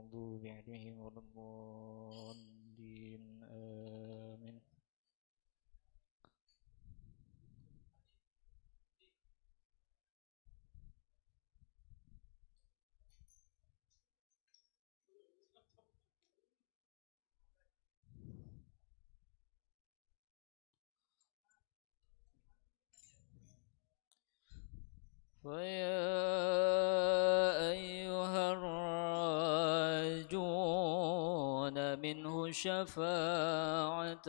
المغضوب عليهم ولا الضالين آمين. فيا أيها الراجون منه شفاعة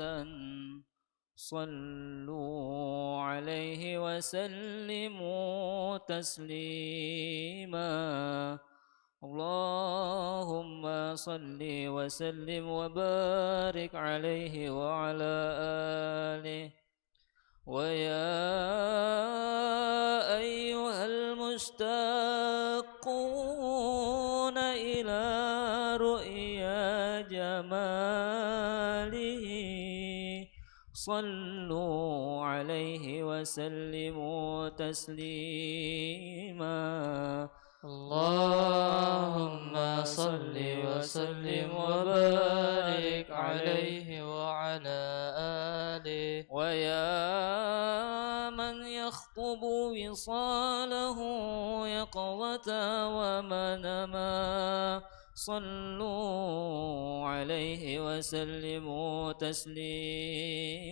صلوا عليه وسلموا تسليما. اللهم صل وسلم وبارك عليه وعلى آله. ويا أيها المشتاقون إلى رؤيا جماله صلوا عليه وسلموا تسليما. اللهم صل وسلم وبارك عليه وعلى آله. ويا من يخطب وصاله يقظة ومنما صلوا عليه وسلموا تسليما.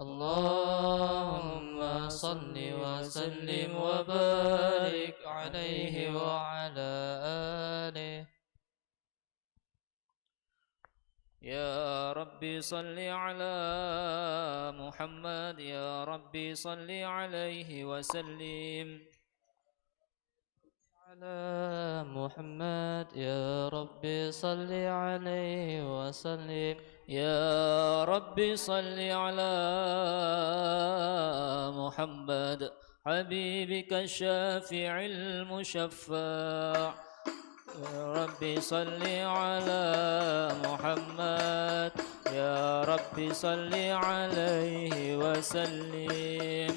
اللهم صل وسلم وبارك عليه وعلى آله. يا ربي صل على محمد، يا ربي صل عليه وسلم. على محمد يا ربي صل عليه وسلم. يا ربي صل على محمد حبيبك الشافع المشفع. يا ربي صل على محمد، يا ربي صل عليه وسلم.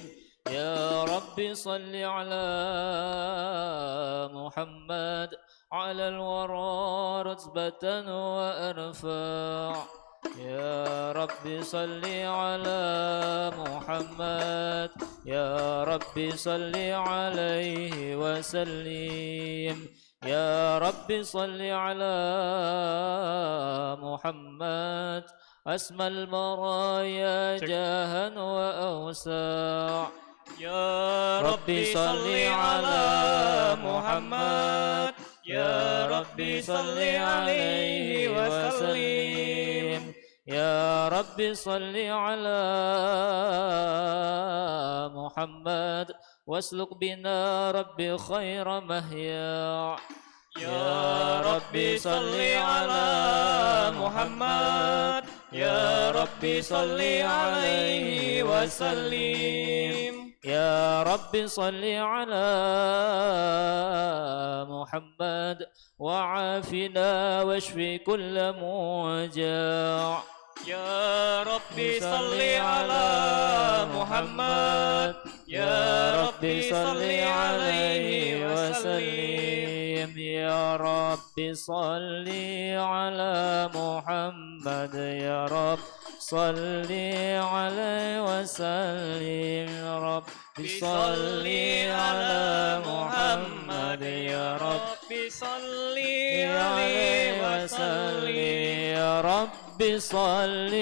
يا ربي صل على محمد على الورى رتبة وأرفع. يا ربي صل على محمد، يا ربي صل عليه وسلم. يا ربي صل على محمد أسمى البرايا جاها وأوسع. يا ربي صل على محمد، يا ربي صل عليه وسلم. يا ربي صل على محمد واسلك بنا ربي خير مهيا. يا ربي صل على محمد، يا ربي صل عليه وسلم. يا ربي صل على محمد وعافنا واشف كل موجع. يا ربي صل على محمد، يا ربي صل عليه وسلم. يا ربي صل على محمد، يا رب صل عليه وسلم. يا رب صل على محمد، يا رب صل عليه وسلم. يا رب صل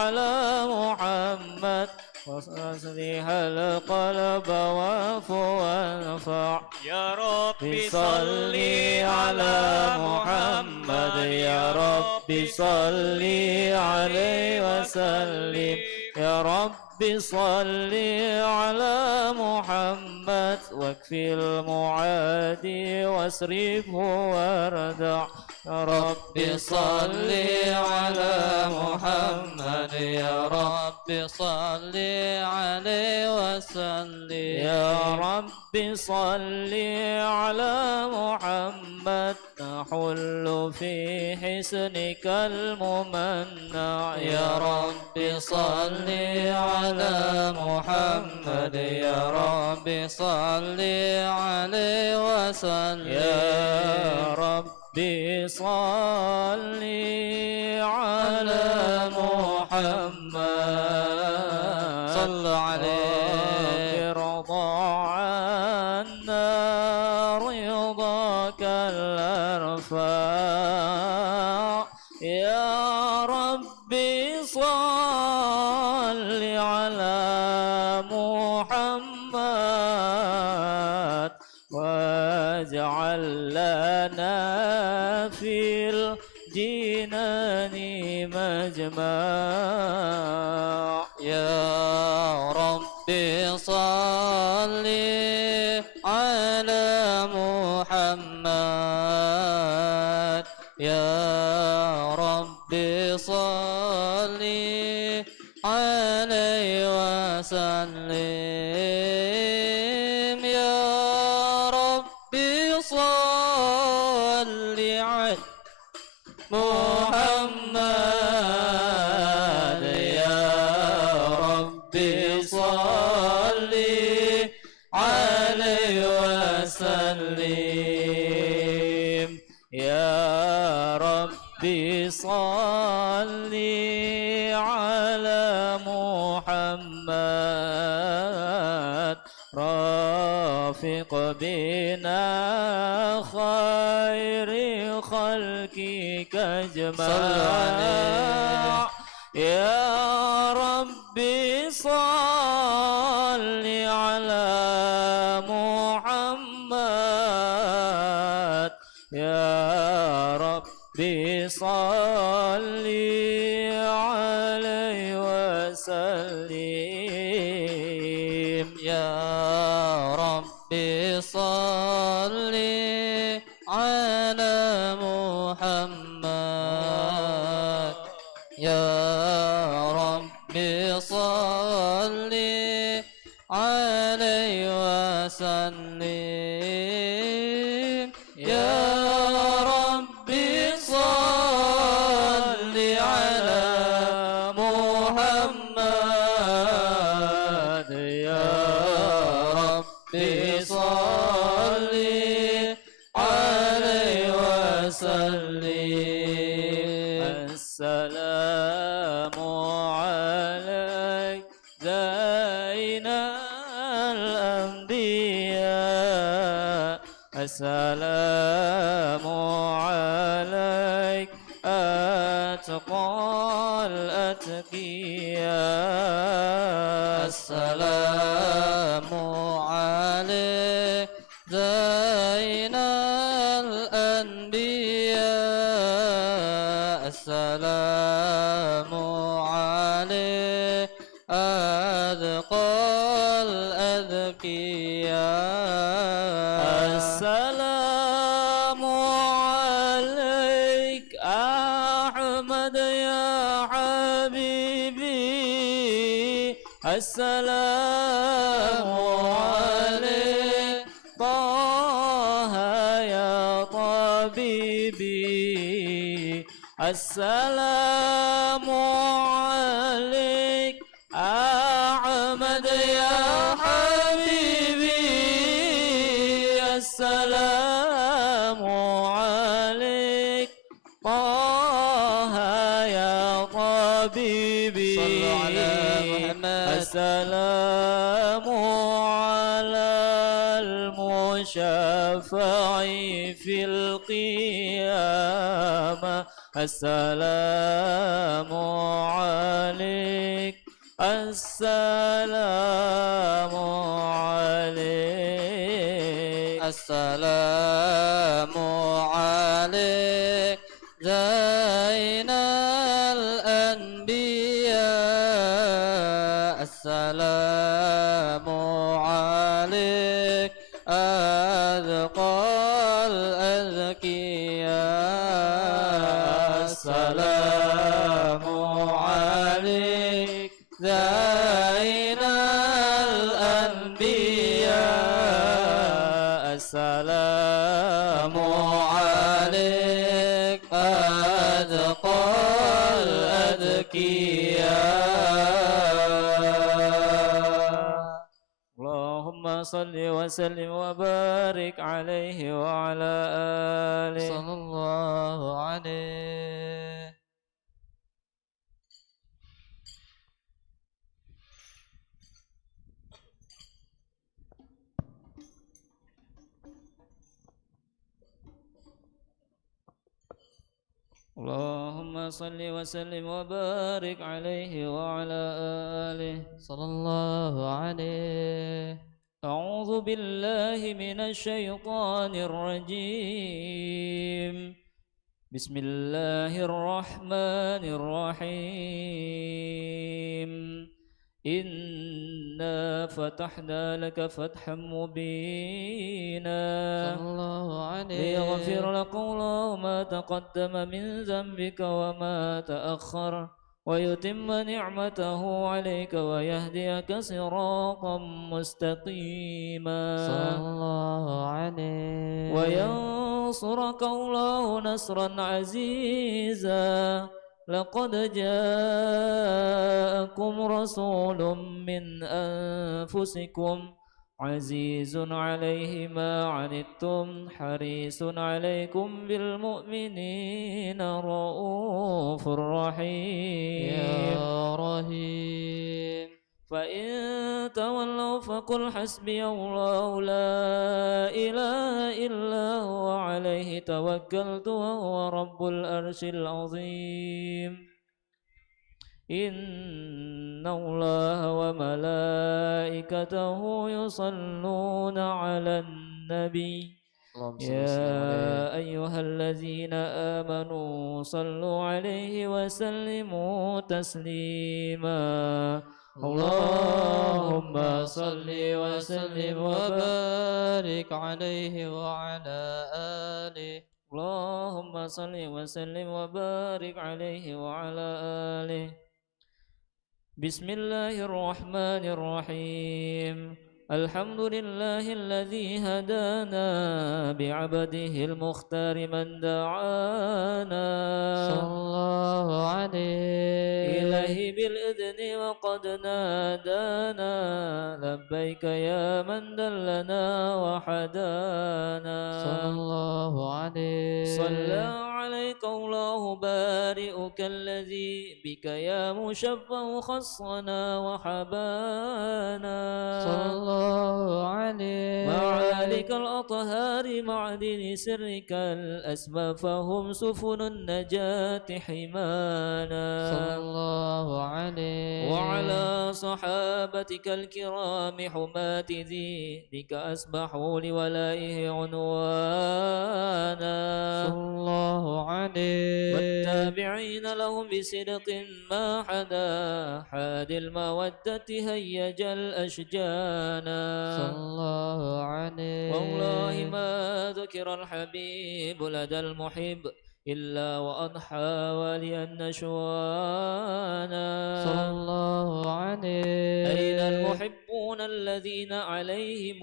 على محمد وأصلح القلب واعف وانفع. يا ربي صل على محمد، يا رب صل عليه وسلم. يا رب صل على محمد واكفي المعادي واصرفه واردع. يا رب صل على محمد، يا رب صل عليه وسلم. يا رب صل على محمد نحل في حسنك الممنع. يا رب صل على محمد، يا رب صل عليه وسلم. يا رب ربي صل على محمد صل عليه ارضى عنا رضاك الأرفع يا ربي صل على محمد واجعل لنا في الجنان مجمع يا ربي صل على محمد يا ربي صل عليه وسلم يا ربي صل على محمد يا ربي صل عليه وسلم يا ربي صل على محمد رافق بنا خير خلقك أجمع يا ربي صل على محمد يا ربي صل عليه وسلم يا ربي صل على محمد يا ربي صل عليه وسلم يا ربي صل على محمد يا ربي صل عليه وسلم السلام عليك زين الأنبياء السلام عليك أتقى الأتقياء السلام عليك زين الأنبياء السلام عليك أذقى الأذكياء السلام عليك أحمد يا حبيبي السلام عليك طه يا طبيبي السلام عليك أحمد يا حبيبي السلام عليك طه يا طبيبي صلوا على محمد السلام على المشفع في القيامة السلام عليك السلام عليك السلام عليك زين الأنبياء السلام عليك أذقى الأذكياء السلام عليك زين الأنبياء السلام عليك أذقى الأذكياء اللهم صل وسلم وبارك عليه وعلى آله صلى الله اللهم صل وسلم وبارك عليه وعلى آله صلى الله عليه. أعوذ بالله من الشيطان الرجيم. بسم الله الرحمن الرحيم. إنا فتحنا لك فتحا مبينا صلى الله عليه. ليغفر لك الله ما تقدم من ذنبك وما تأخر ويتم نعمته عليك ويهديك صراطا مستقيما صلى الله عليه. وينصرك الله نصرا عزيزا. لقد جاءكم رسول من أنفسكم عزيز عليه ما عنتم حريص عليكم بالمؤمنين رؤوف رحيم. يا رحيم. فإن تولوا فقل حسبي الله لا إله إلا هو عليه توكلت وهو رب العرش العظيم. إن الله وملائكته يصلون على النبي يا أيها الذين آمنوا صلوا عليه وسلموا تسليما. اللهم صل وسلم وبارك عليه وعلى آله. اللهم صل وسلم وبارك عليه وعلى آله. بسم الله الرحمن الرحيم. الحمد لله الذي هدانا بعبده المختار من دعانا صلى الله عليه. إليه بالإذن وقد نادانا لبيك يا من دلنا وحدانا صلى الله عليه. صلى عليك الله بارئك الذي بك يا مشفع خصنا وحبانا صلى الله عليه. معالك الأطهار معدن سرك الأسمى فهم سفن النجاة حمانا صلى الله عليه. وعلى صحابتك الكرام حماة ذيك أسبحوا لولائه عنوانا صلى الله عليه. والتابعين لهم بصدق ما حدا حاد المودة هيج الأشجانا صلى الله عليه. والله ما ذكر الحبيب لدى المحب إلا وأضحى ولي النشوانا صلى الله عليه. أين المحبون الذين عليهم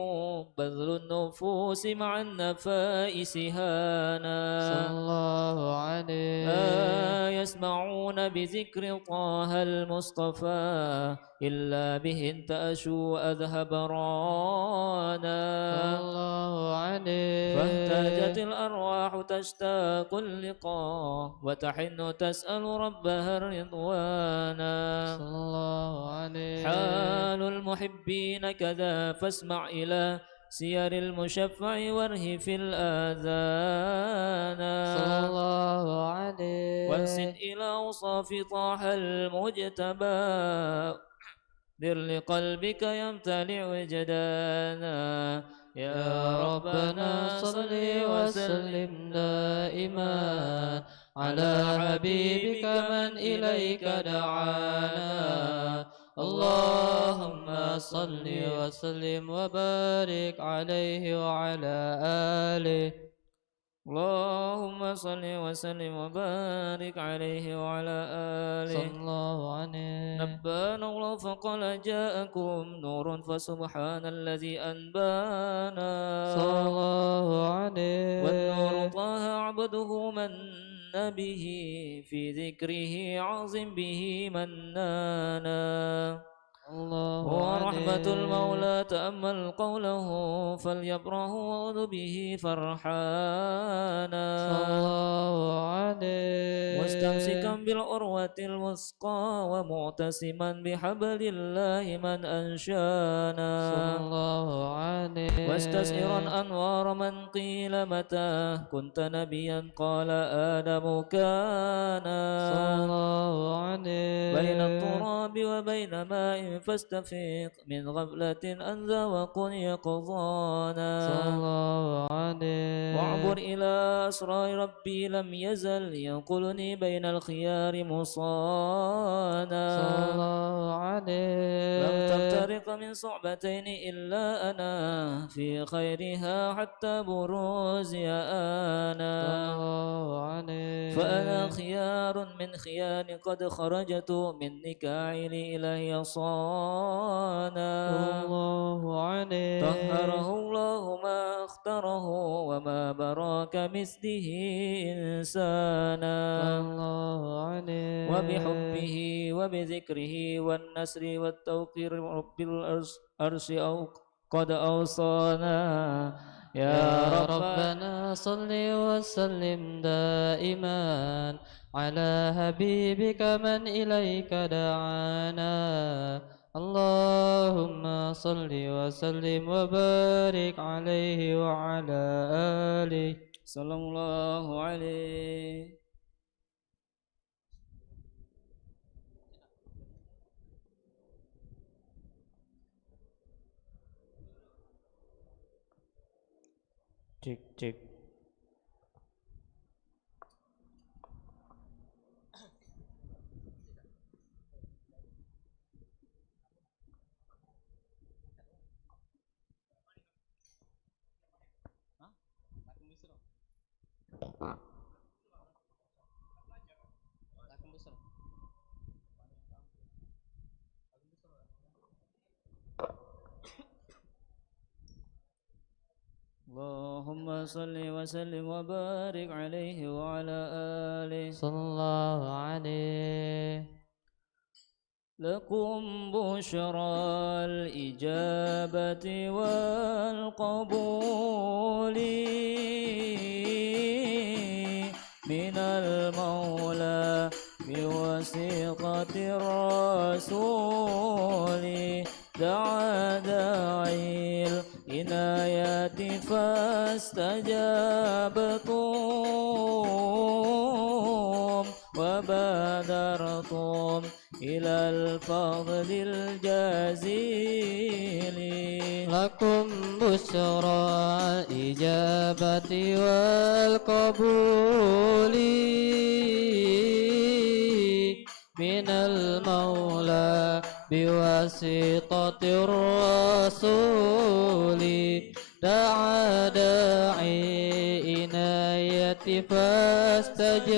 بذل النفوس مع النفائس هانا صلى الله عليه. لا يسمعون بذكر طه المصطفى إلا به انتأشوا أذهب رانا صلى الله عليه. فاهتاجت الأرواح تشتاق اللقاء وتحن تسأل ربها الرضوانا صلى الله عليه. حال المحبين كذا فاسمع إلى سير المشفع واره في الآذان صلى الله عليه. وانسن إلى أوصاف طه المجتبى در لقلبك يمتلئ وجدانا يا ربنا صل وسلم دائما على حبيبك من إليك دعانا. اللهم صل وسلم وبارك عليه وعلى آله. اللهم صل وسلم وبارك عليه وعلى آله. صلى الله عليه. نبانا الله فقال جاءكم نور فسبحان الذي أنبانا صلى الله عليه. والنور طه عبده من به في ذكره عظم به منانا الله ورحمة عليه. المولى تأمل قوله فليفرح وأذ به فرحانا صلى الله عليه. مستمسكا بالعروة الوثقى ومعتصما بحبل الله من أنشانا صلى الله عليه واستسئرا أنوار من قيل متى كنت نبيا قال آدم كان صلى الله عليه بين التراب وبين ماء فاستفيق من غفلة أنذى وقل يقظانا صلى الله عليه واعبر إلى أسرار ربي لم يزل ينقلني بين الخيار مصانا صلى الله عليه لم تفترق من صعبتين إلا أنا في خيرها حتى بروزي أنا صلى الله عليه فأنا خيار من خيار قد خرجت من نكاعي إلهي صانا الله عليه طهره الله ما اختاره وما براك مثله إنسانا الله عليه وبحبه وبذكره والنسر والتوقير رب الأرش أو قد أوصانا يا ربنا صل وسلم دائما على حبيبك من إليك دعانا اللهم صل وسلم وبارك عليه وعلى آله صلى الله عليه. Cek cek. اللهم صل وسلم وبارك عليه وعلى آله صلى الله عليه. لكم بشرى الإجابة والقبول من المولى بواسطة الرسول دعا داعي العنايات فاستجابتم وبادرتم إلى الفضل الجزيل لكم بشرى الإجابة والقبول من المولى بواسطة الرسول دعا داعي عناية فاستجابتم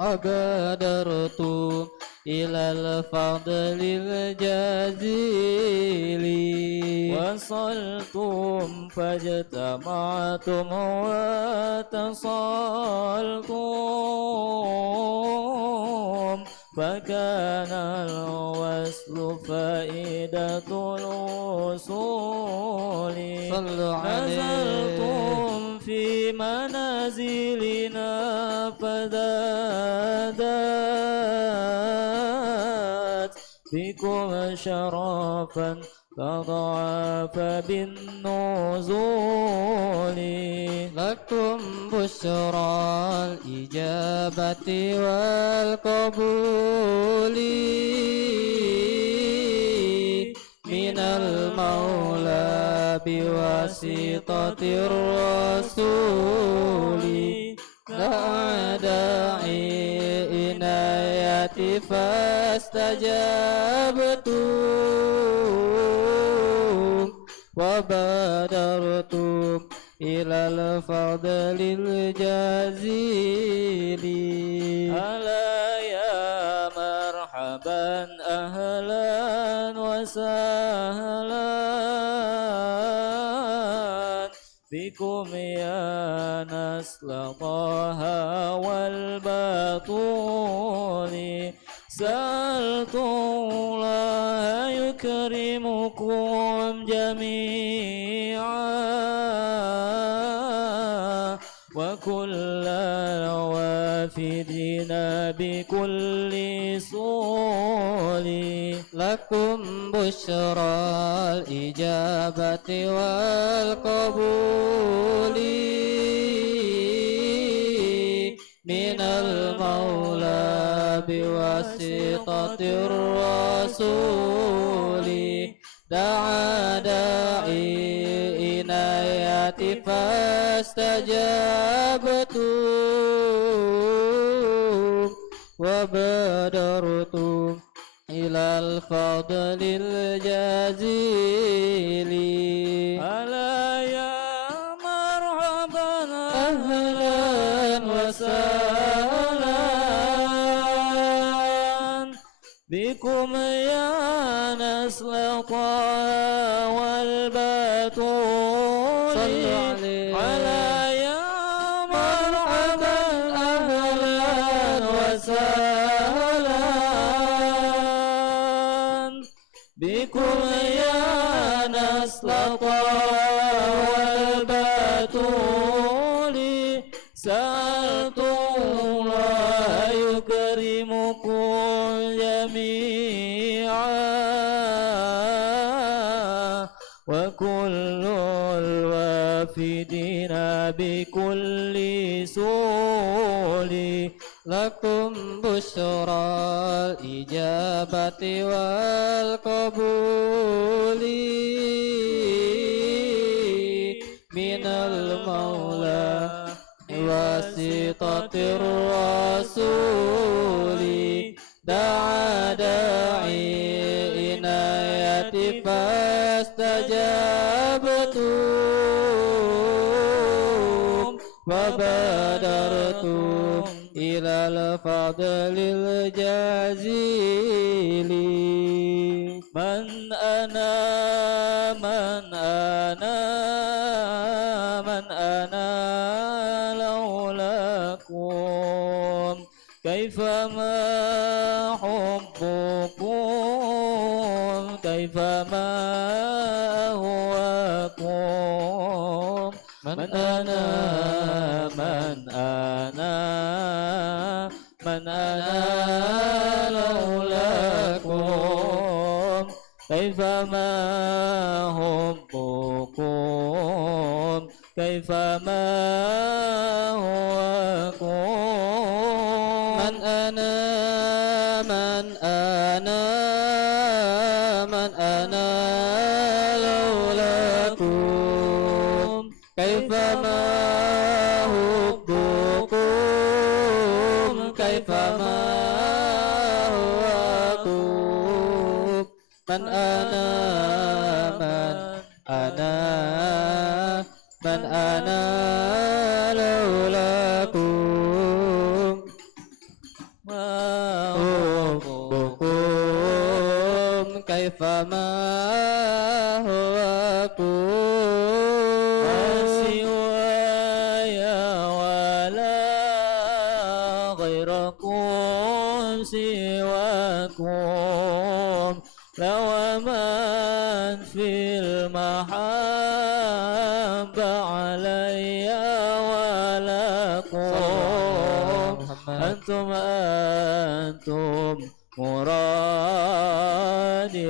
وبادرتم إلى الفضل الجزيل وصلتم فاجتمعتم واتصلتم فكان الوصل فائدة الوصول صلوا عليه نزلتم في منازلنا فزادت بكم شرفا تضاعف بالنزول لكم بشرى الإجابة والقبول من المولى بواسطة الرسول دعا داعي عناية فاستجابتم وبادرتم إلى الفضل الجزيل ألا يا مرحبا أهلا وسهلا بكم يا نسل طه والبطول سألت الله يكرمكم جميعا وكل الوافدين بكل صول لكم بشرى الإجابة والقبول من المولى بواسطة الرسول دعا داعي إناية فاستجابتم وبادرتم إلى الفضل الجزيل ألا يا مرحبا أهلا وسهلا بكم يا نسل طه والبتول صلوا عليه على يا مرحبا أهلا وسهلا بكم يا نسل طه والبتول سألت الله يكرمكم جميعا وكل الوافدين بكل سول لكم بشرى الإجابة والقبول من المولى بواسطة الرسول دعا داعي إناية فاستجابتم وبادرتم إلى الفضل الجزيل من أنا من أنا من أنا لولاكم كيفما حبكم كيفما أهواكم من أنا من أنا من أنا لولاكم كيفما حبكم كيفما هواكم من أنا من أنا من أنا لولاكم كيفما حبكم كيفما هواكم من أنا من أنا من أنا لولاكم حبكم كيفما هواكم سواي ولا غيركم سواكم لو من في المحبة علي ولكم أنتم مرادي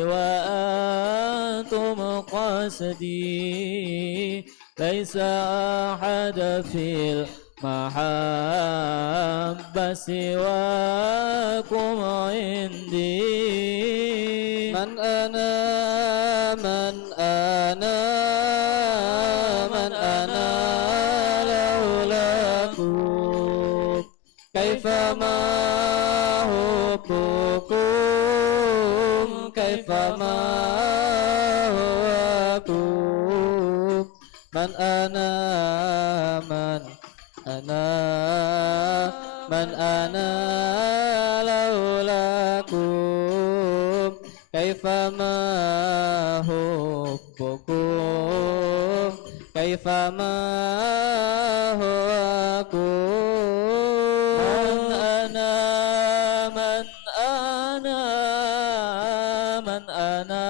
وأنتم قصدي ليس أحد في المحبة سواكم عندي من أنا من أنا من أنا لولاكم كيفما حبكم كيفما هواكم من أنا من أنا من أنا لولاكم كيفما حبكم كيفما هواكم من أنا من أنا من أنا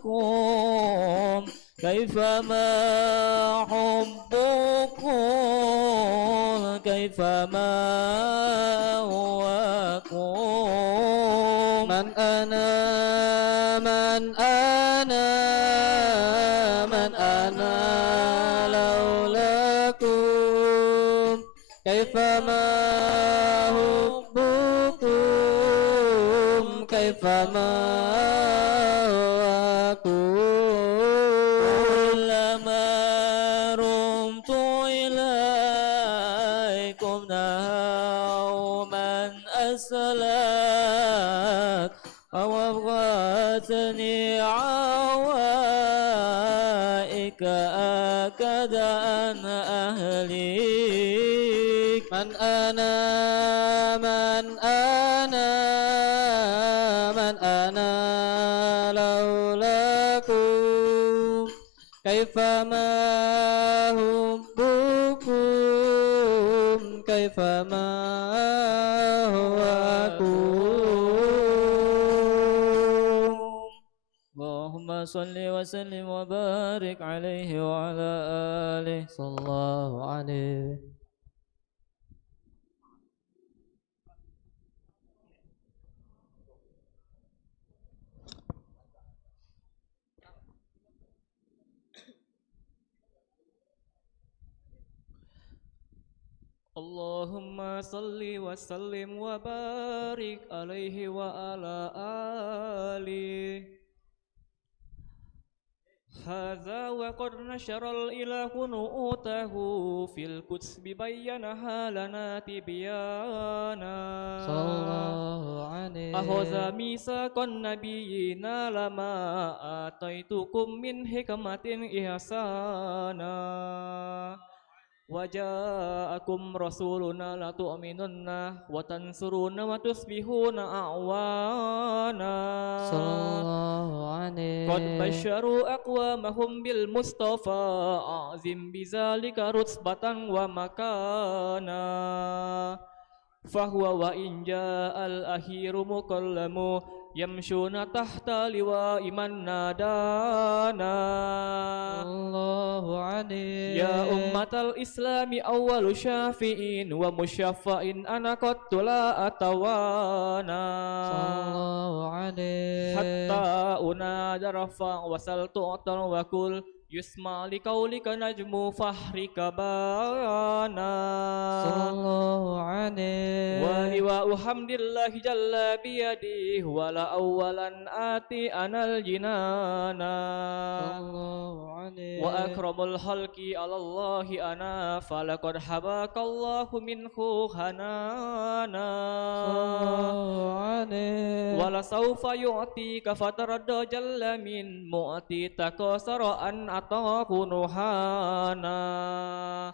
لولاكم كيفما كيفما حبكم كيفما هواكم من أنا من أنا من أنا لولاكم كيفما حبكم كيفما هواكم كلما رمت إليكم نهوا من أسلك وأبغتني عوائك أكد أن أهليك من أنا من أنا من أنا لولاكم كيفما حبكم كيفما هواكم اللهم صل وسلم وبارك عليه وعلى آله صلى الله عليه اللهم صل وسلم وبارك عليه وعلى آله. هذا وقد نشر الإله نؤوته في القدس ببينها لنا تبيانا صلى الله عليه أخذ ميثاق النبيين لما آتيتكم من حكمة إحسانا وجاءكم رسولنا لتؤمنن وتنصرون وتصبحون أعوانا صلى الله عليه قد بشروا أقوامهم بالمصطفى أعظم بذلك رتبة ومكانا فهو وإن جاء الأخير مكلم يمشون تحت لواء من نادانا الله عليه يا أمة الإسلام أول شافع ومشفع أنا قد لا أتوانا صلى الله عليه حتى أنادى رفع وسل تعطى وكل يسمع لقولك نجم فحرك بانا صلى الله عليه ولواء حمد الله جل بيده ولا أولا آتي أنا الجنانا صلى الله عليه وأكرم الخلق على الله أنا فلقد حباك الله منه حنانا صلى الله عليه ولسوف يعطيك فترد جل من مؤتي تكسر أن أعطاك نحانا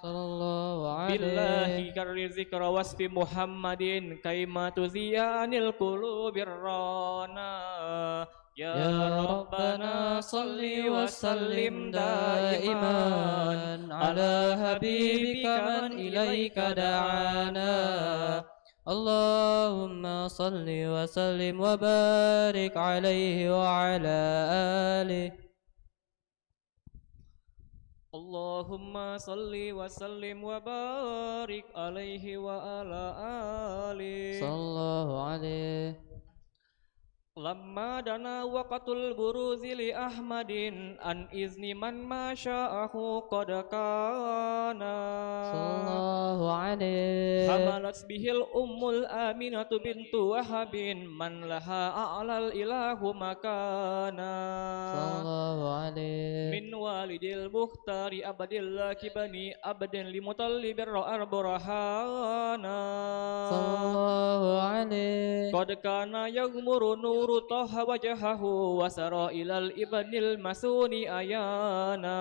صلى الله عليه بالله كرر ذكر وصف محمد كيما تزيع عن القلوب الرانا يا ربنا صل وسلم دائما على حبيبك من إليك دعانا اللهم صل وسلم وبارك عليه وعلى آله اللهم صل وسلم وبارك عليه وعلى آله صلى الله عليه لما دنا وقت البروز لأحمد عن إذن من ما شاءه قد كان صلى الله عليه حملت به الأم الآمنة بنت وهب من لها أعلى الإله مكانا صلى الله عليه من والد المختار أبد الله بني أبد لمطلب الرأر برهانا صلى الله عليه قد كان يغمر نور طه وجهه وسرى إلى الابن المسون أيانا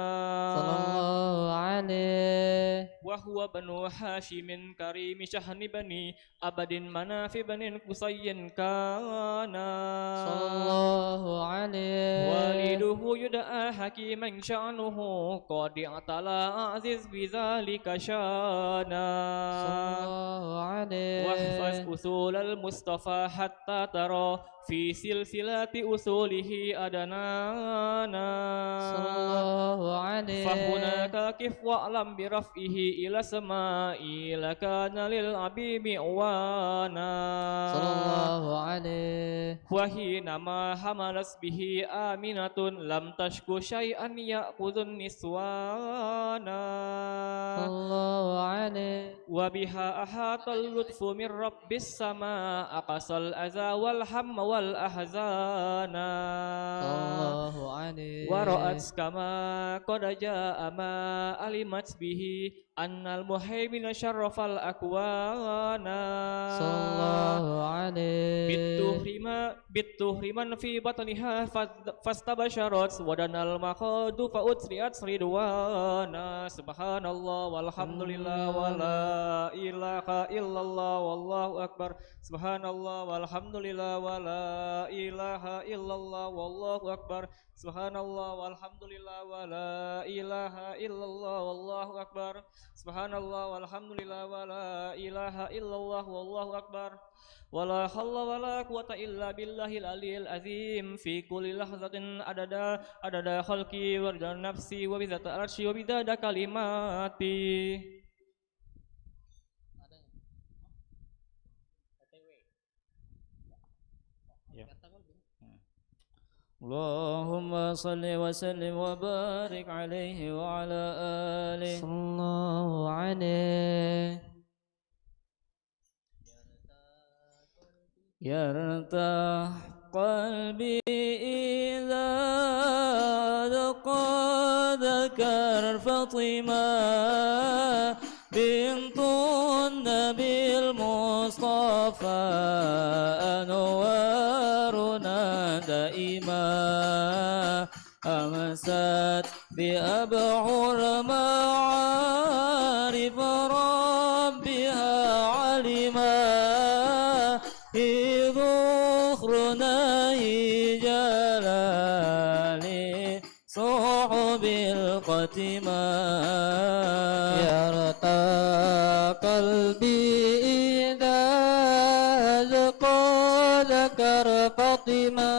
صلى الله عليه وهو بنو هاشم كريم شحن بني أبد مناف بن قصي كان صلى الله عليه والده يدعى حكيما شأنه قد اعتلى عزيز بذلك شانا صلى الله عليه واحفظ أصول المصطفى حتى ترى في سلسلة أصوله أدنانا صلى عليه فهناك كف واعلم برفعه إلى السماء لكان للعبيب عوانا صلى الله عليه وحينما حملت به آمنة لم تشك شيئا يأخذ النسوان صلى الله عليه وبها أحاط اللطف من رب السماء أقصى الأذى والهم والأحزان صلى الله عليه ورأت كما قد جاء ما علمت به أن المهيمن شرف الأكوان صلى الله عليه بالطهر من في بطنها فاستبشرت ودنا المخاض فأسرعت رضوانا سبحان الله والحمد لله ولا إله إلا الله والله أكبر سبحان الله والحمد لله ولا إله إلا الله والله أكبر سبحان الله والحمد لله ولا إله إلا الله والله أكبر سبحان الله والحمد لله ولا إله إلا الله والله أكبر ولا حول ولا قوة إلا بالله العلي العظيم في كل لحظة عدد خلقي ورضا نفسي وبذات عرشي وبداد كلماتي اللهم صل وسلم وبارك عليه وعلى آله صلى الله عليه يرتاح قلبي إذا ذكر فاطمة بنت النبي المصطفى أنوارنا دائما أمست بأبعر معارف ربها علما إذ أخرنا جلالي صحب القتما يرتاح قلبي إذا ذكر فاطمة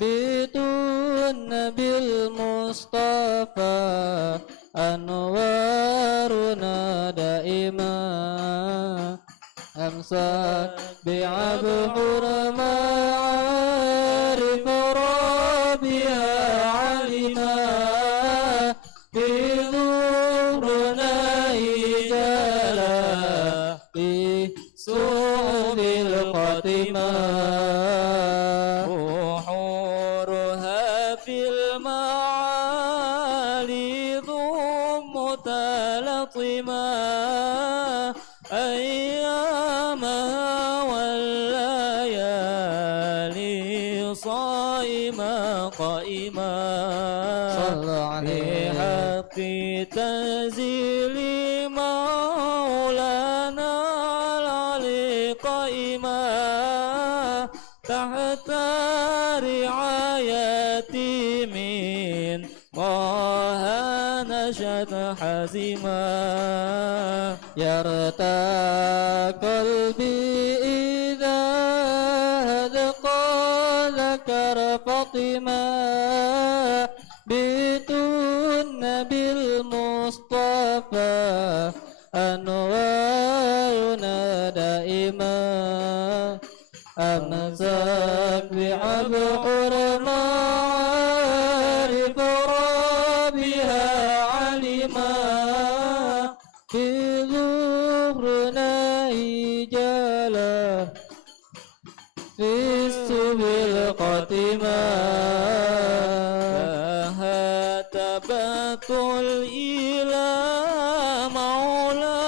بنت النبي المصطفى أنوارنا دائما أمسك بعبر معارف ربها علما بظهرنا إجالا بسوء الخاتمة بحورها في المعالي ضم متلطمة أيامها والليالي صائمة قائمة بحق تنزيل مولانا العلي قائمة تحت رعايتي من طه نشأت حزما يرتاح قلبي إذا ذكر فاطمة بنت النبي المصطفى أنوارنا دائما أمسك بعبر معارف ربها علما في ظهرنا إجالا في السبل قتما فهتبت إلى مولى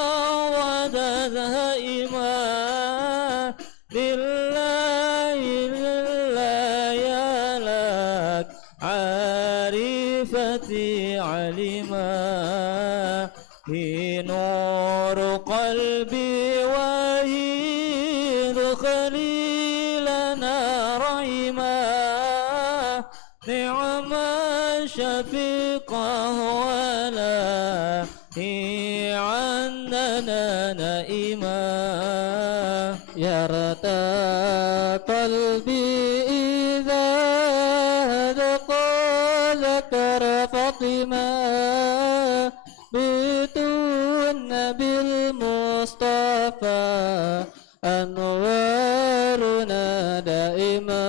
ودهائما لله يا لك عارفتي علما هي نور قلبي وهي خليلنا رحما نعم شفيقه ولا هي عننا نائما يرتاح علما بالنبي المصطفى أنوارنا دائما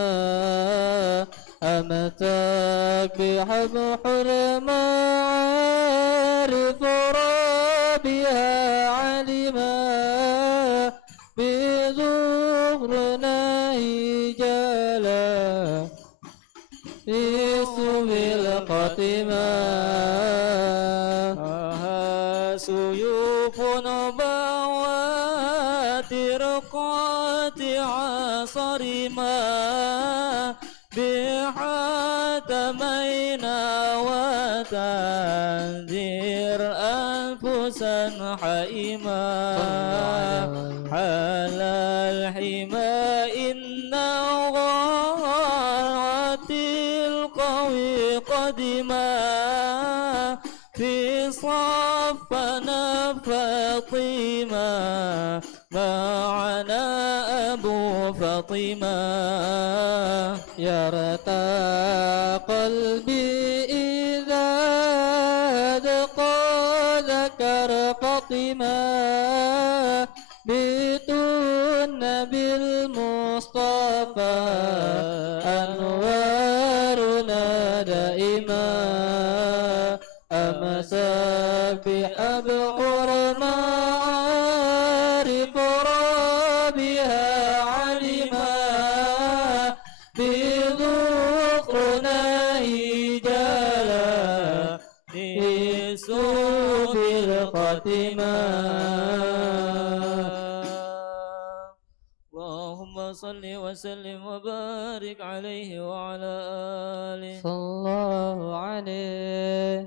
أمتك بحر معارف ربها علما بظهرنا هجالا اسم القاتمة سيوف بواتر قاطعة صرما بحاتمينا وتنذير أنفسا حائما حال الحما إن غارت القوي قدما في صفنا فاطمة معنا أبو فاطمة يرتى قلبي إذا ذقى ذكر فاطمة بيت النبي المصطفى أنوارنا دائما أمسك بأبحر معارف ربها علما بذكرنا هجالا لسوء الخاتمة اللهم صل وسلم وبارك عليه وعلى آله صلى الله عليه.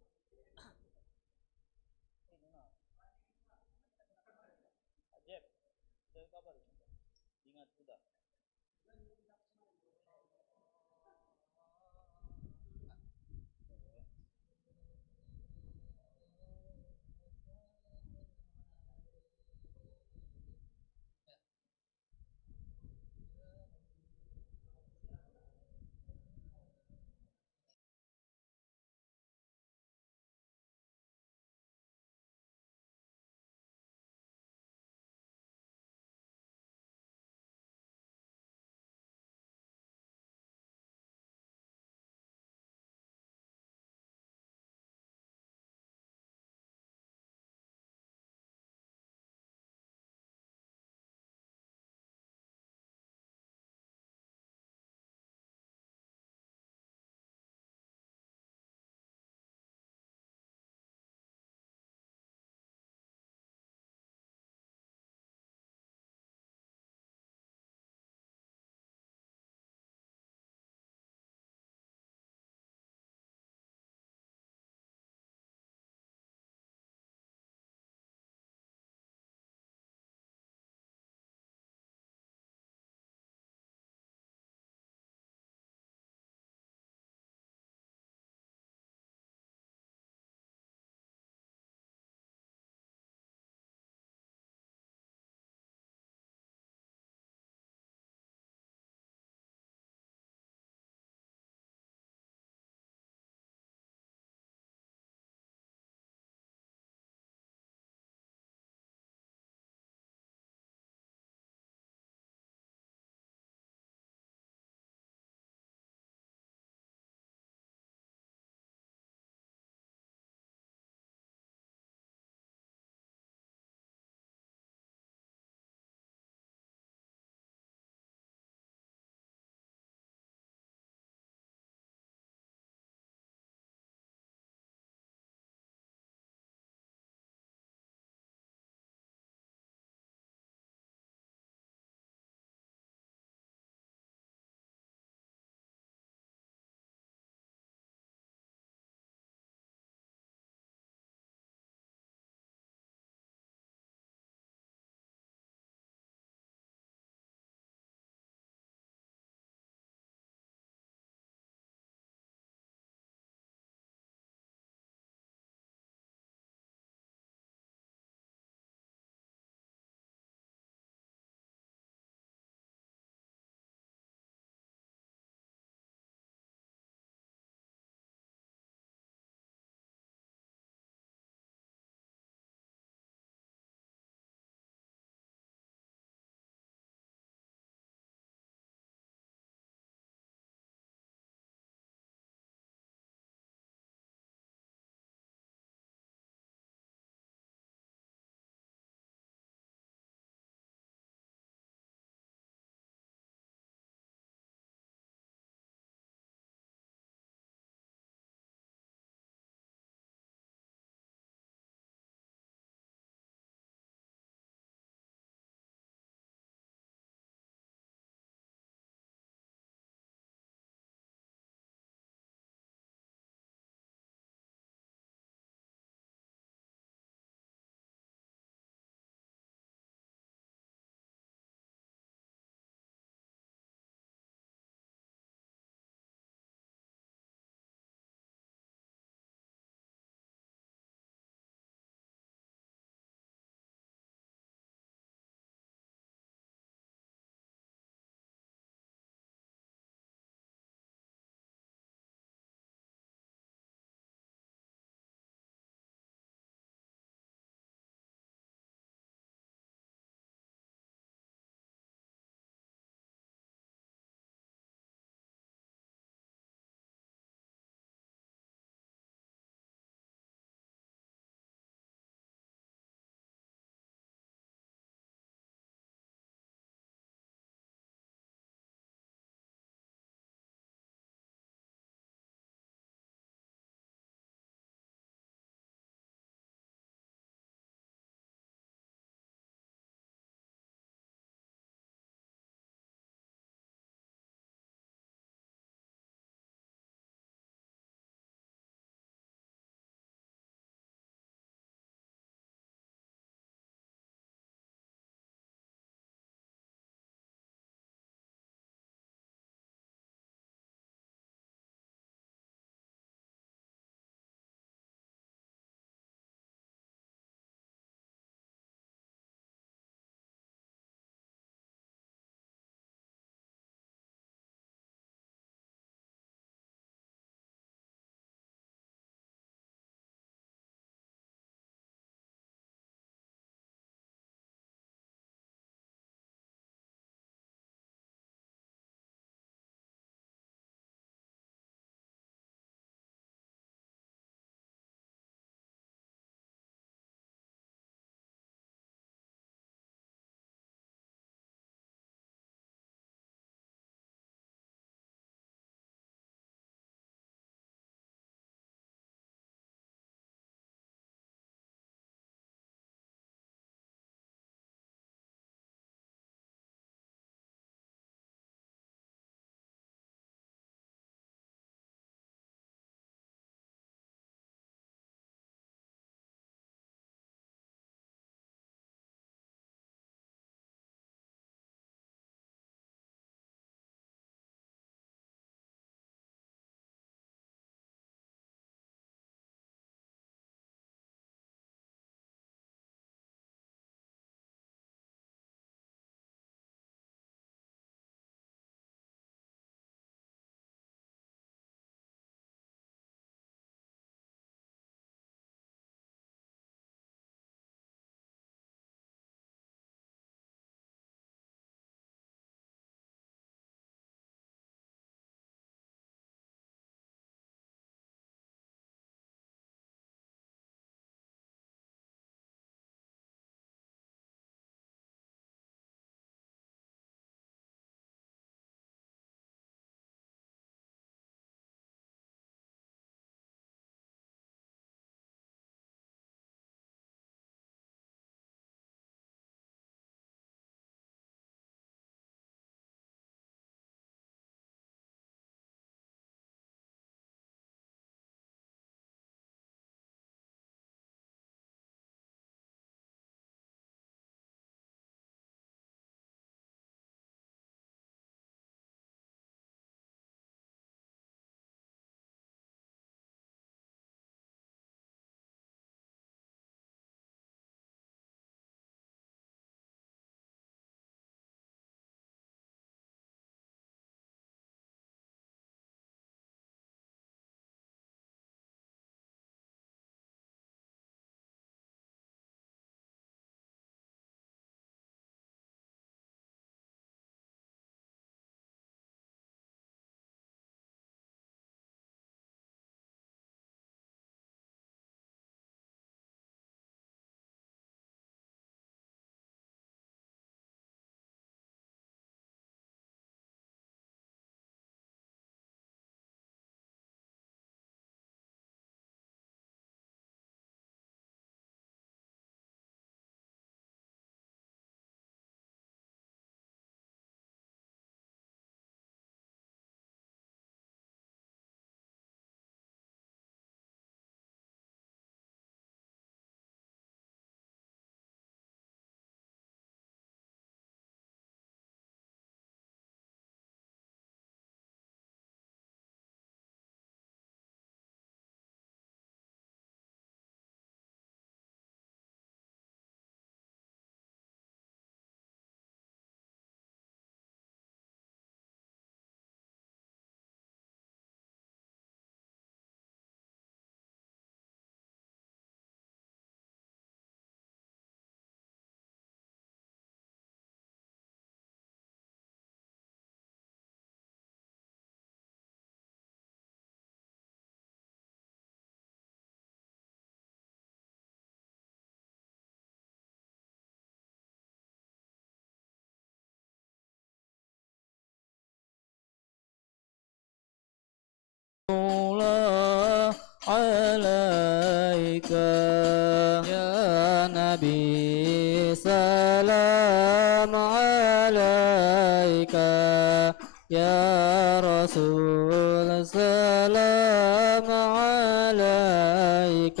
عليك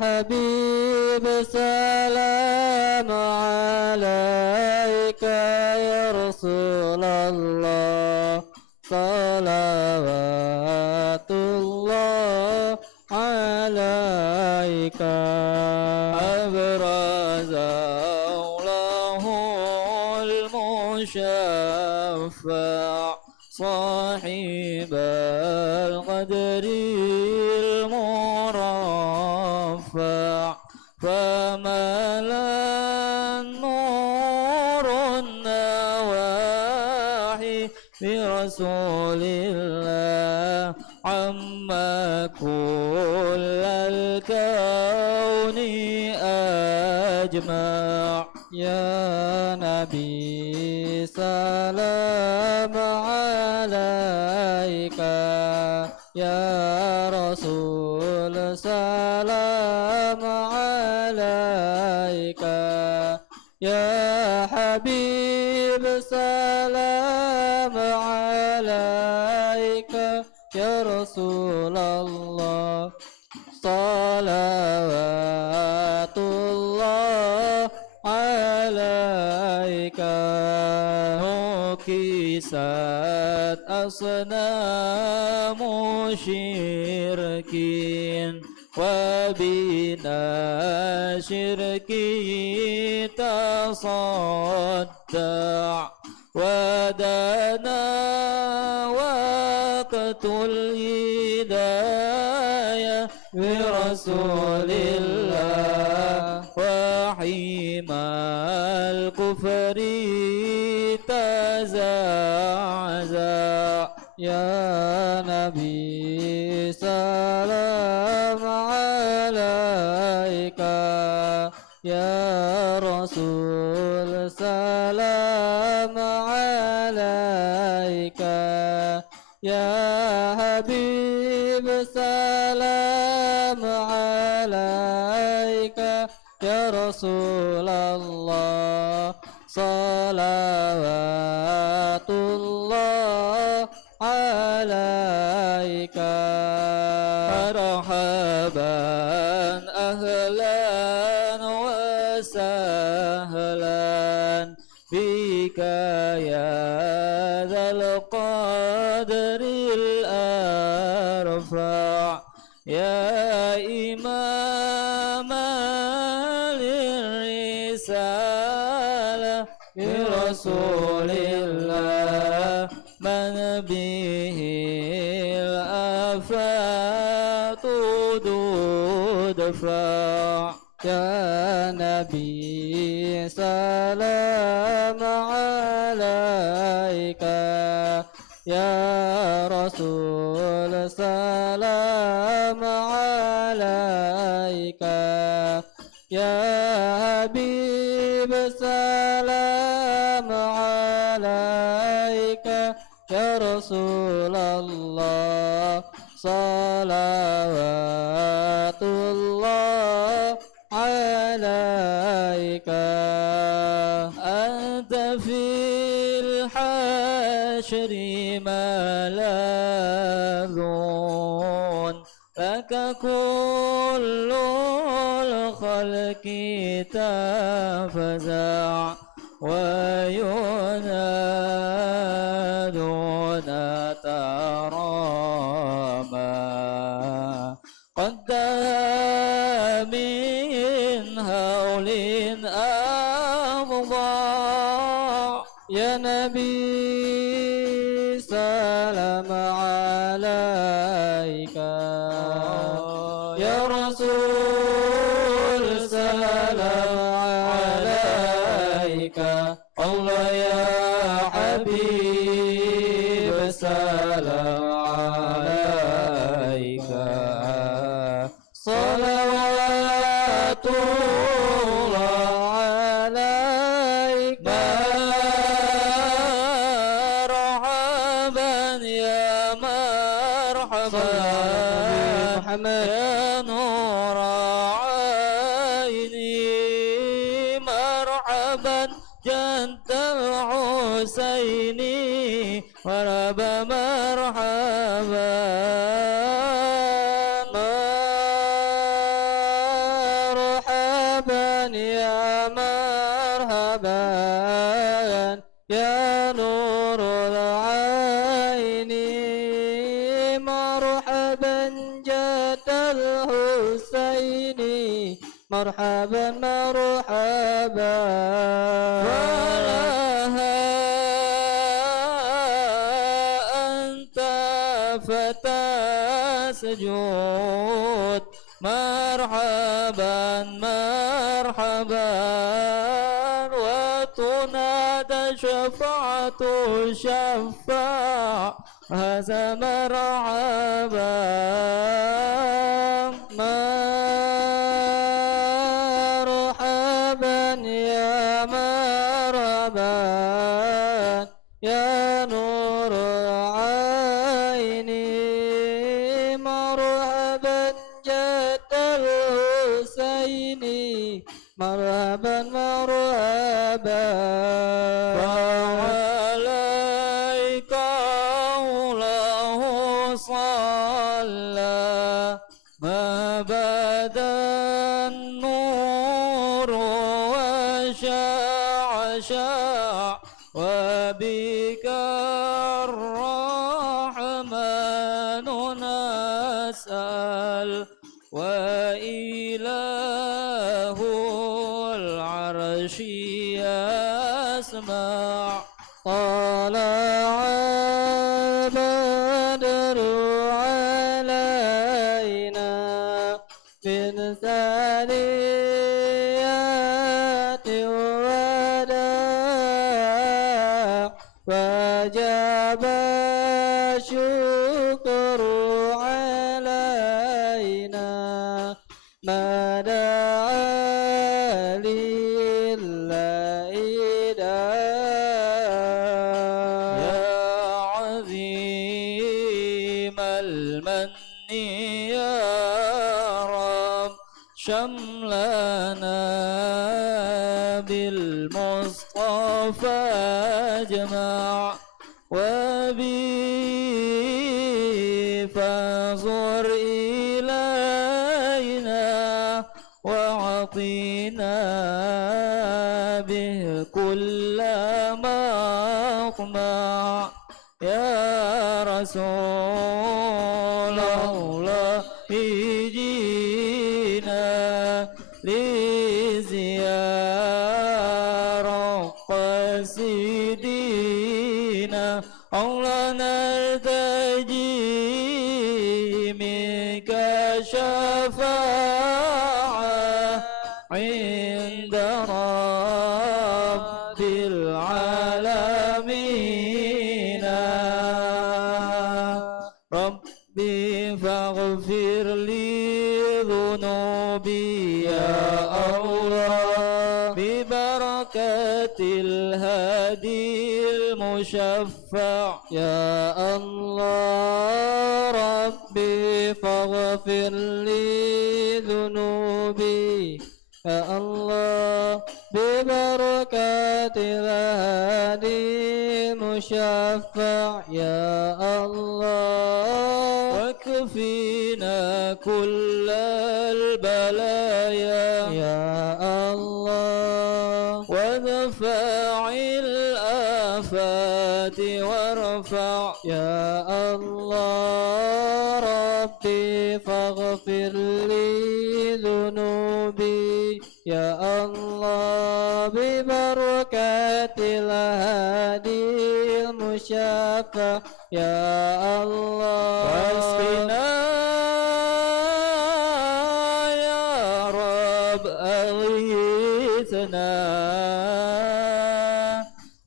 حبيب سلام عليك يا رسول الله صلوات الله عليك أبرز له المشفع صاحب القدر المرفع فملا النور النواحي برسول الله عما كل الكون أجمع يا نبي سلام عليك يا رسول سلام عليك يا حبيب سلام عليك يا رسول الله صلوات الله عليك نكست أصنام شركين وبنا شركي تصدع ودنا وقت الهداية برسول الله وحيما الكفر تزعزع يا نبي سلام عليك يا رسول سلام عليك يا حبيب سلام عليك يا رسول الله صلوات الله عليك مرحبا أهلا وسهلا بك يا ذا القدر الأرفع يا إمام للرسالة برسول الله من به الآفات تدفع يا نبي سلام عليك يا رسول سلام عليك يا حبيب سلام عليك يا رسول الله صلوات الله عليك أنت في الحشر ملاذ لك كل الخلق تفزع وينادون تراما قد من هول أفضع يا نبي سلام عليك يا رسول سلام عليك الله يا حبيب سلام عليك صلوات الله عليك مرحبا يا مرحبا محمد يا نور عيني مرحبا جد الحسين مرحبا مرحبا الحسين مرحبا مرحبا ولها أنت فتى سجود مرحبا مرحبا وتنادى شفاعة شفاع هذا مرحبا مرحبا يا مرحبا يا نور عيني مرحبا جد الحسين مرحبا مرحبا وعليك الله صلى ما بدا النور وشاع شاع وبك الرحمن نسأل وإله العرش يسمع طلع بدر علينا من ثنيات الوداع وجب الشكر علينا ما دعا لله يا عظيم المن يا رب شملنا بالمصطفى اجمع وبي فانظر إلينا وأعطينا به كل مطمع يا رسول الله جينا لزيارة قصيدنا مولانا ارتجي منك شفاعة عند رب العالمين ربي فاغفر لي ذنوبي يا الله ببركة الهادي المشفع يا الله ربي فاغفر لي ذنوبي يا الله ببركة الهادي المشفع يا الله واكفينا كل البلايا يا الله وادفع الآفات وارفع يا الله ربي فاغفر لي ذنوبي يا الله ببركة الهادي المشفع يا الله واسقنا يا رب أغيثنا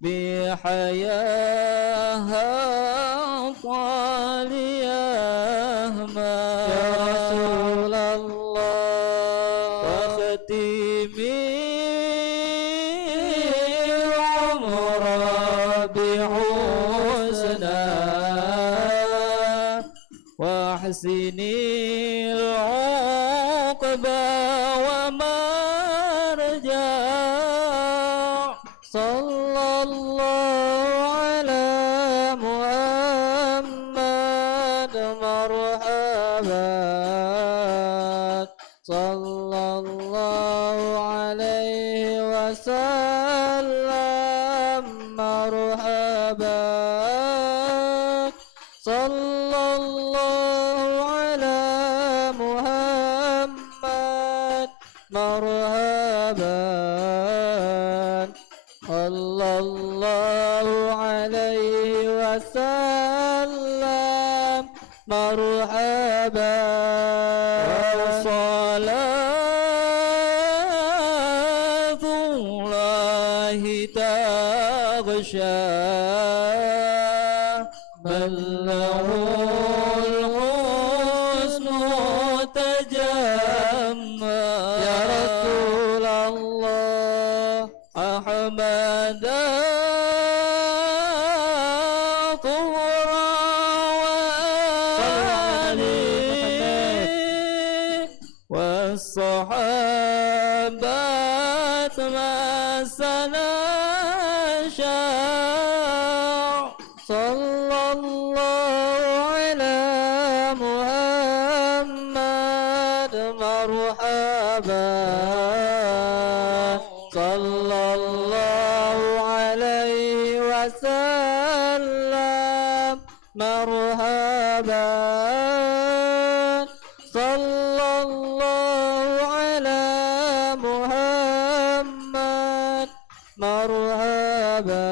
بحياة طاليهما يا رسول الله واختمي العمر بحسنى واحسني العقبى ومرجع صلى الله على محمد مرحبا صلى الله عليه وسلم مرحبا صلى الله على محمد مرحبا صلى الله عليه وسلم مرحبا وصلاة الله تغشى من له الحسن تجمع يا رسول الله أحمد طهرا وآله والصحابة ما سنشاء صلى الله على محمد مرحبا صلى الله عليه وسلم مرحبا صلى الله على محمد مرحبا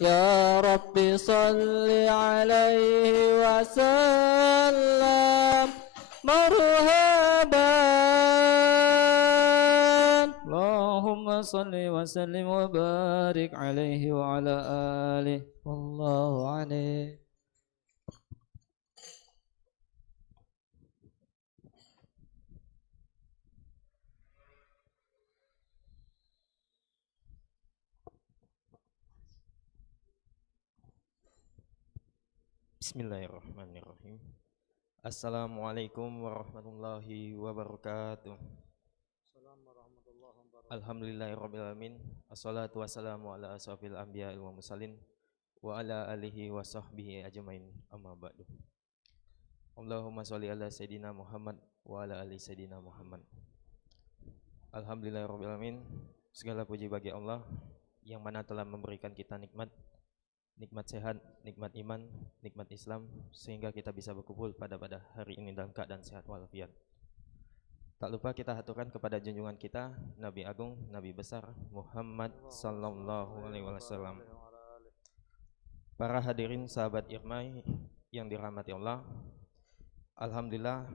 يا رب صل عليه وسلم مرحبا اللهم صل وسلم وبارك عليه وعلى آله. والله عليه. Bismillahirrahmanirrahim. Assalamualaikum warahmatullahi wabarakatuh. Alhamdulillahirrabbilalamin. Assalatu wassalamu ala asrafil anbiya wal mursalin wa ala alihi wa sahbihi ajmain, amma ba'du. Allahumma sholli ala sayyidina Muhammad wa ala ali sayyidina Muhammad. Alhamdulillahirrabbilalamin. Segala puji bagi Allah yang mana telah memberikan kita nikmat sehat, nikmat iman, nikmat Islam, sehingga kita bisa berkumpul pada hari ini dalam keadaan sehat walafiat. Tak lupa kita haturkan kepada junjungan kita Nabi Agung, Nabi besar Muhammad sallallahu alaihi wasallam. Para hadirin sahabat Irmai yang dirahmati Allah, alhamdulillah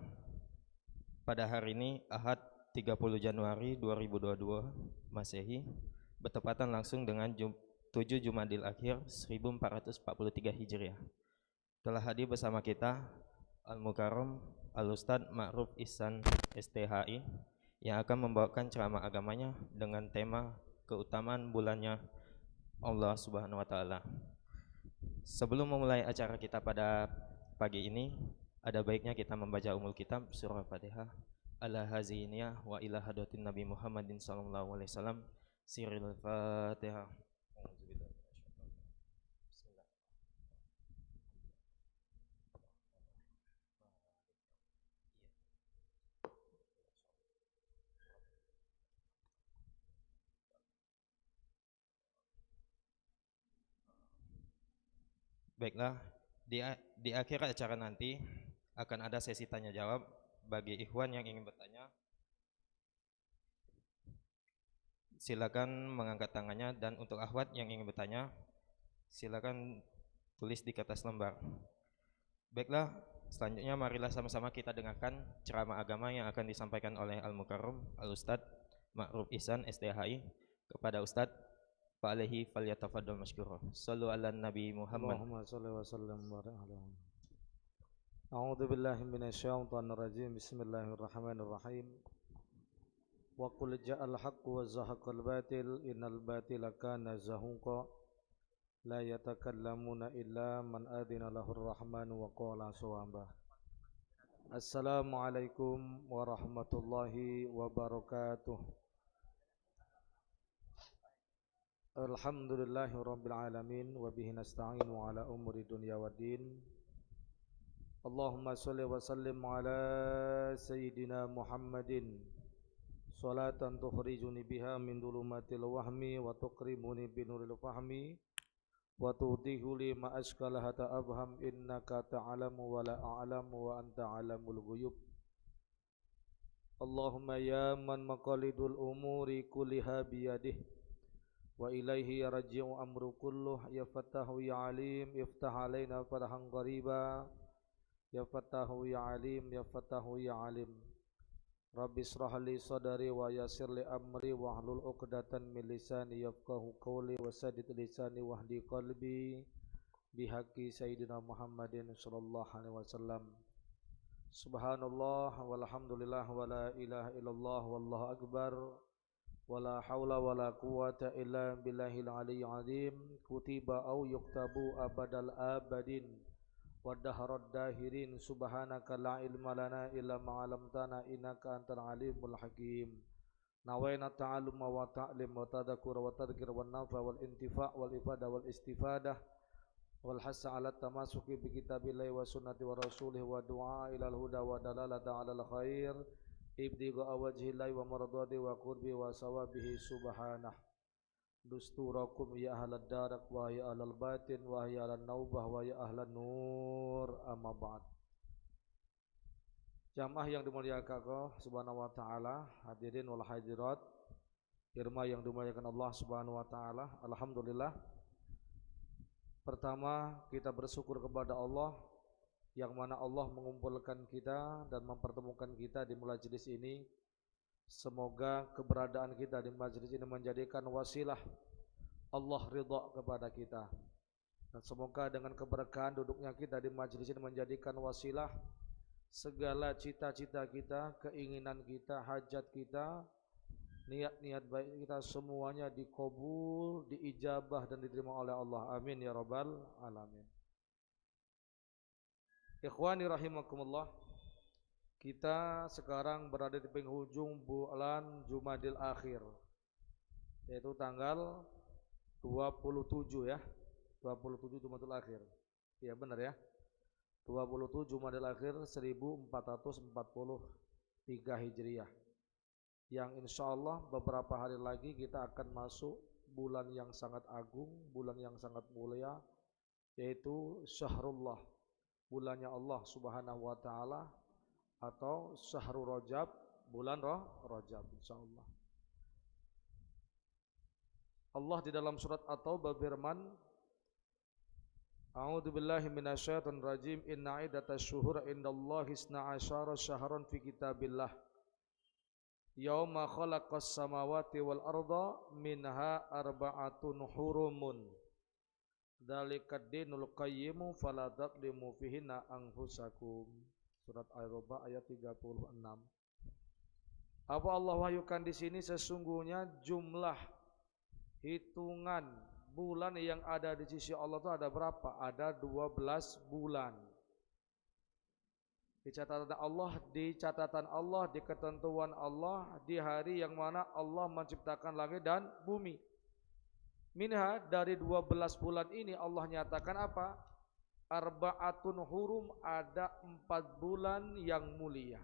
pada hari ini Ahad 30 Januari 2022 Masehi bertepatan langsung dengan 7 Jumadil Akhir 1443 Hijriah. Telah hadir bersama kita Al-Mukarram Al-Ustadz Ma'ruf Ihsan STHI yang akan membawakan ceramah agamanya dengan tema keutamaan bulannya Allah Subhanahu wa taala. Sebelum memulai acara kita pada pagi ini, ada baiknya kita membaca umul kitab surah Fatihah ala haziniyah wa ila hadratin Nabi Muhammadin sallallahu alaihi wasallam. Sirrul Fatihah. Baiklah, di akhir acara nanti akan ada sesi tanya jawab bagi ikhwan yang ingin bertanya. Silakan mengangkat tangannya, dan untuk akhwat yang ingin bertanya, silakan tulis di kertas lembar. Baiklah, selanjutnya marilah sama-sama kita dengarkan ceramah agama yang akan disampaikan oleh Al-Mukarram Al-Ustadz Ma'ruf Ihsan STHI. Kepada Ustadz, fa'alaihi falyatafaddal masykurah. Sallu ala Nabi Muhammad. Allahumma salli wa sallim wa barik alaihi. A'udzu billahi minasyaitonir rajim. Bismillahirrahmanirrahim. Wa qul ja'al haqqu wa zahaqal batil innal batila kana zahuqa la yatakallamuna illa man adina lahur rahman wa qala shawaba. Assalamualaikum warahmatullahi wabarakatuh. Alhamdulillahi rabbil alamin wa bihi nasta'inu ala umuri dunya waddin. Allahumma sholli wa sallim ala sayyidina Muhammadin salatan tukhrijuni biha min dhulumatil wahmi wa tuqrimuni binuril fahmi wa tudihu li ma ashkala hata abham innaka ta'lamu wa la a'lamu wa anta 'alamul ghuyub. Allahumma ya man maqalidul umuri kulliha biyadih wa ilaihi yarji'u amru kulluh ya fatahu ya alim iftah alaina fatahan qariba ya fatahu ya alim ya fatahu ya alim Rabbi israh li sadri wa yassir li amri wa hlul 'uqdatan min lisani yafqahu qawli wa saddid lisani wahdi qalbi bihaqqi sayyidina Muhammadin sallallahu alaihi wasallam. Subhanallah walhamdulillah wa la ilaha illallah wallahu akbar wa la hawla wa la quwwata illa billahil aliyyil azim. Kutiba au yuktabu abadal abadin wa daharad dahirin. Subhanaka la ilma lana illa ma 'allamtana innaka antal alimul hakim. Nawaina ta'alluma wa ta'lim wa tadhakkura wa tadhkir wa nafa wal intifa' wal ifada wal istifadah wal hasa ala tamasuki bi kitabillahi wa sunnati wa rasulih wa du'a ilal huda wa dalalata alal khair ibtigha wajhillahi wa mardati wa qurbi wa sawabihi subhanah. Dusturakum ya ahlad darak wa ya ahlal batin wa ya ahlan naubah wa ya ahlan nur, amma ba'd. Jamaah yang dimuliakan Allah subhanahu wa ta'ala, hadirin wal hadirat, irma yang dimuliakan Allah subhanahu wa ta'ala. Alhamdulillah, pertama kita bersyukur kepada Allah yang mana Allah mengumpulkan kita dan mempertemukan kita di majelis ini. Semoga keberadaan kita di majelis ini menjadikan wasilah Allah ridha kepada kita, dan semoga dengan keberkahan duduknya kita di majelis ini menjadikan wasilah segala cita-cita kita, keinginan kita, hajat kita, niat-niat baik kita semuanya dikabul, diijabah dan diterima oleh Allah. Amin ya rabbal alamin. Ikhwani rahimakumullah, kita sekarang berada di penghujung bulan Jumadil Akhir, yaitu tanggal 27 ya. 27 Jumadil Akhir. Iya benar ya. 27 Jumadil Akhir 1443 Hijriah. Yang insya Allah beberapa hari lagi kita akan masuk bulan yang sangat agung, bulan yang sangat mulia, yaitu Syahrullah, bulannya Allah subhanahu wa ta'ala, atau Syahrul Rajab, bulan Rajab insya Allah. Allah di dalam surat At-Taubah berfirman, A'udzu billahi minasyaitonir rajim, inna iddatash syuhur indallahi 12 syahran fi kitabillah yauma khalaqas samawati wal arda minha arba'atun hurumun dzalikad dinul qayyimu fala tadlimu fihinna anfusakum. Surat Al-Arba ayat 36. Apa Allah wahyukan di sini? Sesungguhnya jumlah hitungan bulan yang ada di sisi Allah itu ada berapa? Ada 12 bulan. Di catatan Allah, di ketentuan Allah, di hari yang mana Allah menciptakan langit dan bumi. Minha, dari 12 bulan ini Allah nyatakan apa? Arba'atun hurum, ada 4 bulan yang mulia.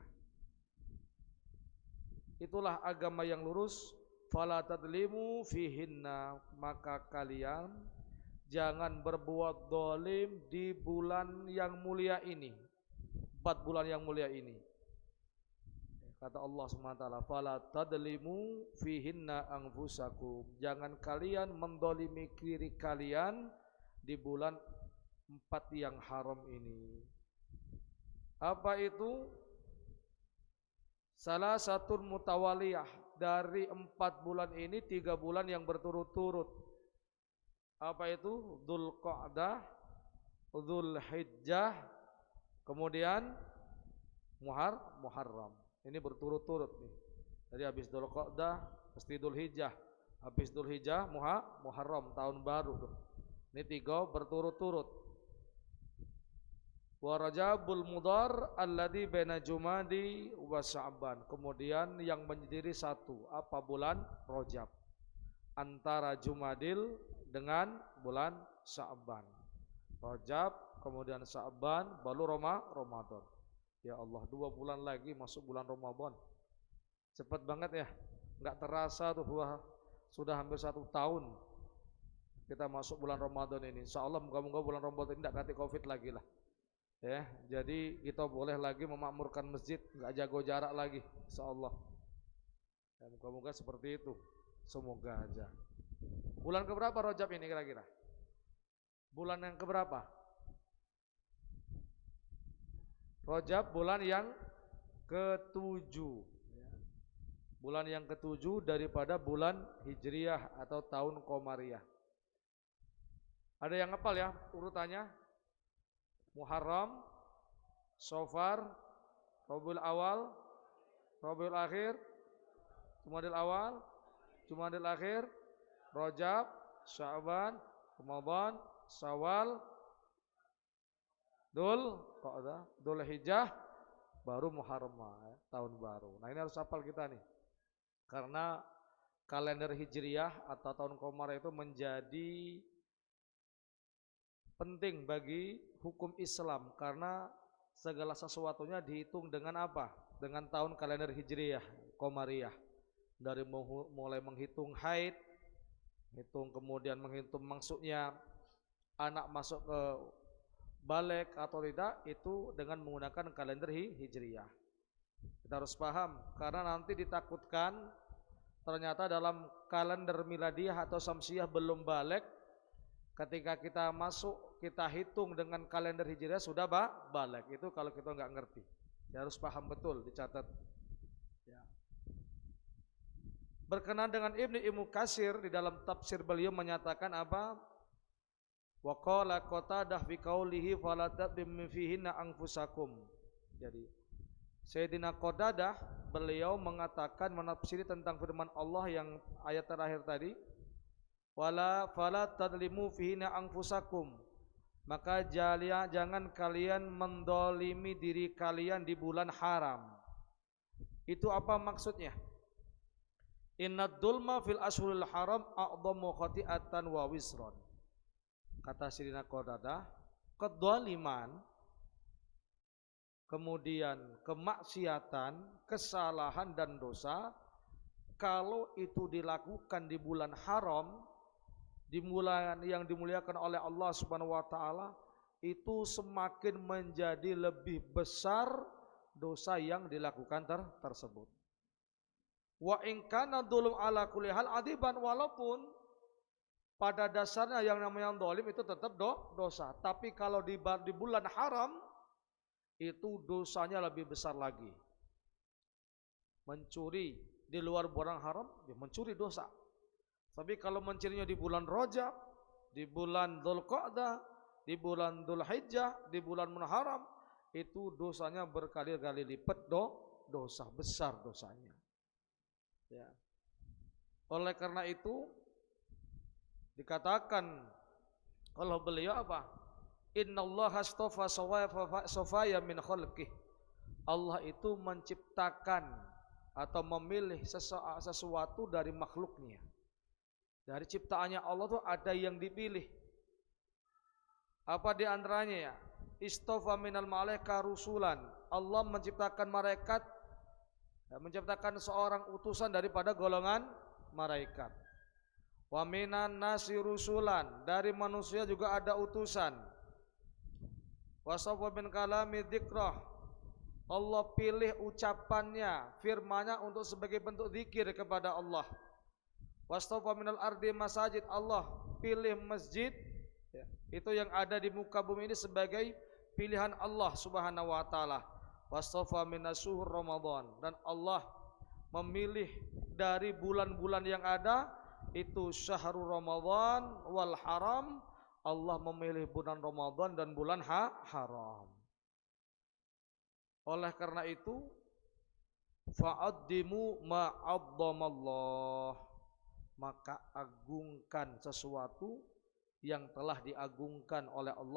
Itulah agama yang lurus. Fala tadlimu fihinna, maka kalian jangan berbuat zalim di bulan yang mulia ini. 4 bulan yang mulia ini. Kata Allah SWT, fala tadlimu fihinna anfusakum, jangan kalian mendolimi diri kalian di bulan 4 yang haram ini. Apa itu? Salah satu mutawaliyah, dari 4 bulan ini 3 bulan yang berturut-turut. Apa itu? Dzulqa'dah, Dzulhijjah, kemudian Muharram. Ini berturut-turut nih. Jadi habis Dzulqa'dah, pasti Dzulhijjah. Habis Dzulhijjah, Muharram, tahun baru tuh. Ini 3 berturut-turut. Wa Rajabul Mudhar alladzi baina Jumadi wa Sya'ban. Kemudian yang menjadi satu, apa? Bulan Rajab. Antara Jumadil dengan bulan Sya'ban. Rajab, kemudian Sya'ban, baru Ramadan. Ya Allah, 2 bulan lagi masuk bulan Ramadan. Cepat banget ya, nggak terasa tuh, sudah hampir 1 tahun kita masuk bulan Ramadan ini. Insya Allah moga-moga bulan Ramadan ini tidak ganti COVID lagi lah. Ya, jadi kita boleh lagi memakmurkan masjid, nggak jago jarak lagi, insyaallah. Ya, moga-moga seperti itu. Semoga aja. Bulan keberapa Rajab ini kira-kira? Bulan yang keberapa? Rajab bulan yang ketujuh. Bulan yang ketujuh daripada bulan Hijriyah atau tahun Qamariyah. Ada yang ngapal ya urutannya? Muharram, Safar, Rabiul Awal, Rabiul Akhir, Jumadil Awal, Jumadil Akhir, Rajab, Sya'ban, Ramadan, Syawal, Dzul Hijjah, baru Muharram, tahun baru. Nah, ini harus hafal kita nih. Karena kalender Hijriyah atau tahun Qamariyah itu menjadi penting bagi hukum Islam karena segala sesuatunya dihitung dengan apa? Dengan tahun kalender Hijriyah, Qamariyah. Dari mulai menghitung haid, kemudian menghitung maksudnya anak masuk ke balik atau tidak, itu dengan menggunakan kalender Hijriyah. Kita harus paham karena nanti ditakutkan ternyata dalam kalender miladiyah atau samsiah belum balik. Ketika kita masuk, kita hitung dengan kalender Hijriah sudah balik. Itu kalau kita nggak ngerti, ya harus paham betul, dicatat. Ya. Berkenan dengan Ibnu Katsir di dalam tafsir beliau menyatakan apa? Wa qala Qatadah fi qaulihi fala tadbim fihinna anfusakum. Jadi Sayyidina Qatadah beliau mengatakan menafsiri tentang firman Allah yang ayat terakhir tadi, wala fala tadlimu fihinna anfusakum, maka jangan kalian mendolimi diri kalian di bulan haram. Itu apa maksudnya? Innad dulma fil ashuril haram a'dhamu khati'atan wa wisron. Kata Sayyidina Qatadah, kedzaliman, kemudian kemaksiatan, kesalahan dan dosa, kalau itu dilakukan di bulan haram, di bulan yang dimuliakan oleh Allah Subhanahu wa taala, itu semakin menjadi lebih besar dosa yang dilakukan tersebut. Wa in kana dzulum ala kulli hal adiban, walaupun pada dasarnya yang namanya zalim itu tetap dosa, tapi kalau di bulan haram itu dosanya lebih besar lagi. Mencuri di luar bulan haram, ya mencuri dosa. Tapi kalau mencurinya di bulan Rajab, di bulan Dzulqa'dah, di bulan Dzulhijjah, di bulan Muharram, itu dosanya berkali-kali lipat dosa besar dosanya. Ya. Oleh karena itu dikatakan kalau beliau apa? Innallaha astafa safaya min khalqih. Allah itu menciptakan atau memilih sesuatu dari makhluknya. Dari ciptaannya Allah tuh ada yang dipilih. Apa di antaranya ya? Istafa minal malaika rusulan. Allah menciptakan malaikat, menciptakan seorang utusan daripada golongan malaikat. Wa minan nasi rusulan, dari manusia juga ada utusan. Wasafa min kalami dzikrah, Allah pilih ucapannya, firman-Nya untuk sebagai bentuk zikir kepada Allah. Wastafa minal ardi masajid, Allah pilih masjid, ya, itu yang ada di muka bumi ini sebagai pilihan Allah Subhanahu wa taala. Wastafa minas syuhur Ramadan, dan Allah memilih dari bulan-bulan yang ada itu syahrul Ramadan wal haram. Allah memilih bulan Ramadan dan bulan haram. Oleh karena itu fa'addimu ma'addamallah, maka agungkan sesuatu yang telah diagungkan oleh Allah